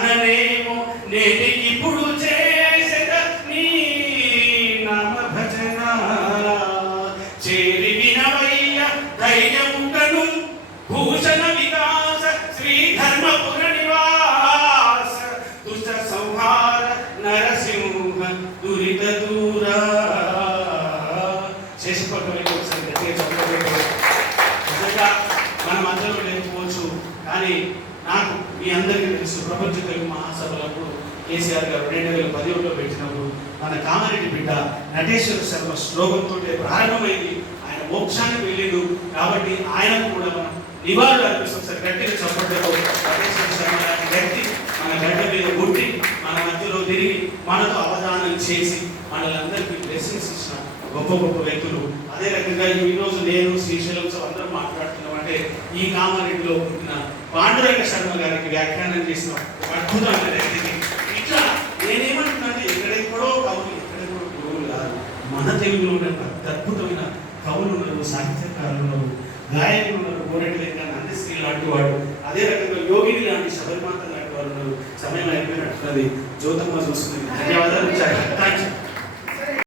అననేమో నేటికిప్పుడు చేసెద నీ నామ భజన చేరి వినవయ్య ధైర్యముగను భూషణ వికాస శ్రీ ధర్మపుర నివాస దుష్ట సంహార నరసింహ దురిత దూర. శేషపక్కన మనం అందరూ లేకపోవచ్చు, కానీ నాకు మీ అందరికీ తెలుసు ప్రపంచ తెలుగు మహాసభలప్పుడు కేసీఆర్ గారు 2017లో పెట్టినప్పుడు మన కామారెడ్డి బిడ్డ నటేశ్వర శర్మ శ్లోకంతో ప్రారంభమైంది. ఆయన మోక్షానికి వెళ్ళిండు కాబట్టి ఆయనకు కూడా మనం నివాళులు అర్పిస్తాం. సార్ గట్టిగా చప్పట్లతో నటేశ్వర శర్మ లాంటి వ్యక్తి మన గడ్డ మీద కొట్టి మన మధ్యలో తిరిగి మనతో అవధానం చేసి మనల్ని బ్లెస్సింగ్స్ ఇచ్చిన గొప్ప గొప్ప వ్యక్తులు. అదే రకంగా ఈరోజు నేను శ్రీశైలం అందరం మాట్లాడుతున్నాం అంటే ఈ కామారెడ్డిలో పుట్టిన పాండురంగ శర్మ గారికి వ్యాఖ్యానం చేసిన అద్భుతమైన వ్యక్తికి. ఇట్లా నేనేమంటున్నానంటే ఎక్కడెక్కడో కవులు ఎక్కడెక్కడో గురువులు కాదు, మన తెలుగులో ఉన్న అద్భుతమైన కవులు ఉన్నారు, సాహిత్యకారులు ఉన్నారు, గాయకులు ఉన్నారు, కోరెటి వెంకన్న అందశ్రీ లాంటి వాడు, అదే రకంగా యోగిని లాంటి శబరిమాత లాంటి వారు ఉన్నారు. సమయం అయిపోయినట్టున్నది, జ్యోతమ్మ చూస్తుంది. ధన్యవాదాలు.